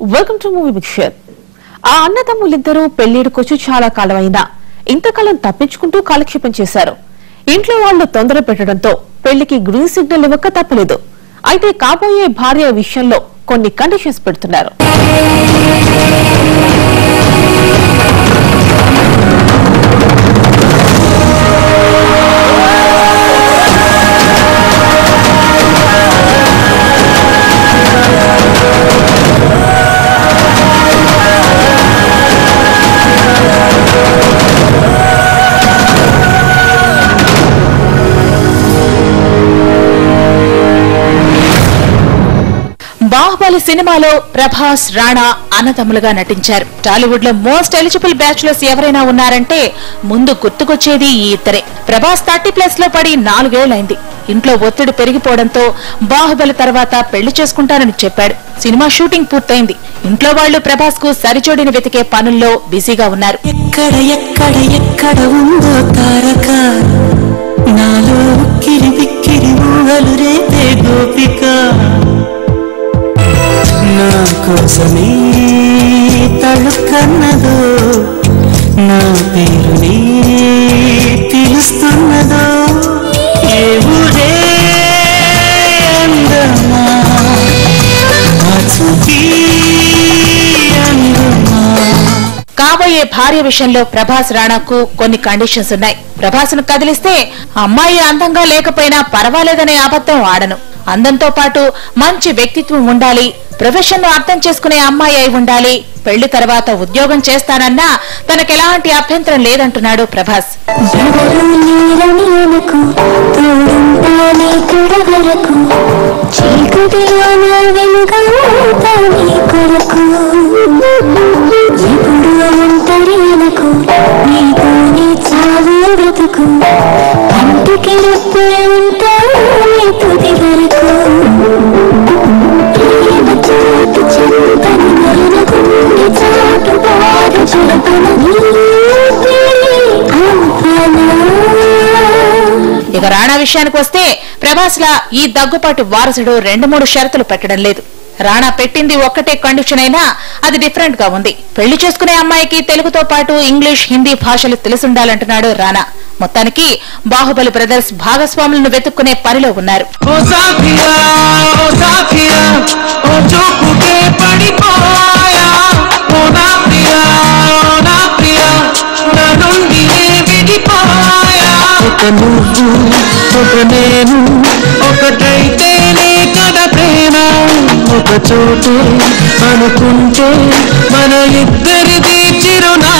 Welcome to movie picture. ఆ అన్నదమ్ములిద్దరూ పెళ్లిడుకొచ్చి చాలా కాలమైనా ఇంతకాలం తప్పించుకుంటూ కాలక్షేపం చేశారు. ఇంట్లో వాళ్లు తొందర పెట్టడంతో పెళ్లికి గ్రీన్ సిగ్నల్ ఇవ్వక తప్పలేదు. అయితే కాబోయే భార్య విషయంలో కొన్ని కండిషన్స్ పెడుతున్నారు. బాహుబలి సినిమాలో ప్రభాస్, రాణా అన్నదమ్ములుగా నటించారు. టాలీవుడ్ లో మోస్ట్ ఎలిజిబుల్ బ్యాచులర్స్ ఎవరైనా ఉన్నారంటే ముందు గుర్తుకొచ్చేది ఈ ఇద్దరే. ప్రభాస్ 30+ లో పడి 4 ఏళ్లైంది. ఇంట్లో ఒత్తిడి పెరిగిపోవడంతో బాహుబలి తర్వాత పెళ్లి చేసుకుంటానని చెప్పాడు. సినిమా షూటింగ్ పూర్తయింది. ఇంట్లో వాళ్లు ప్రభాస్ కు సరిజోడిని వెతికే పనుల్లో బిజీగా ఉన్నారు. నా కోసమే తలుకన్నదో, నా పేరునే పిలుస్తున్నదో, ఏ ఊరే అందమా అచుకి అందమా. కాబోయే భార్య విషయంలో ప్రభాస్, రాణాకు కొన్ని కండిషన్స్ ఉన్నాయి. ప్రభాస్ ను కదిలిస్తే అమ్మాయి అందంగా లేకపోయినా పర్వాలేదనే అబద్ధం ఆడను. అందంతో పాటు మంచి వ్యక్తిత్వం ఉండాలి. ప్రొఫెషన్ ను అర్థం చేసుకునే అమ్మాయి అయి ఉండాలి. పెళ్లి తర్వాత ఉద్యోగం చేస్తానన్నా తనకెలాంటి అభ్యంతరం లేదంటున్నాడు ప్రభాస్. ఇక రాణా విషయానికి వస్తే ప్రభాస్ లా ఈ దగ్గుపాటి వారసుడు 2-3 షరతులు పెట్టడం లేదు. రాణా పెట్టింది ఒక్కటే కండిషన్ అయినా అది డిఫరెంట్ గా ఉంది. పెళ్లి చేసుకునే అమ్మాయికి తెలుగుతో పాటు ఇంగ్లీష్, హిందీ భాషలు తెలిసుండాలంటున్నాడు రాణా. మొత్తానికి బాహుబలి బ్రదర్స్ భాగస్వాములను వెతుక్కునే పనిలో ఉన్నారు. ఒక నువ్వు ఒక నేను ఒకటైతేనే కదా ప్రేమ, ఒక చోటే అనుకుంటే మన ఇద్దరిది చిరునా.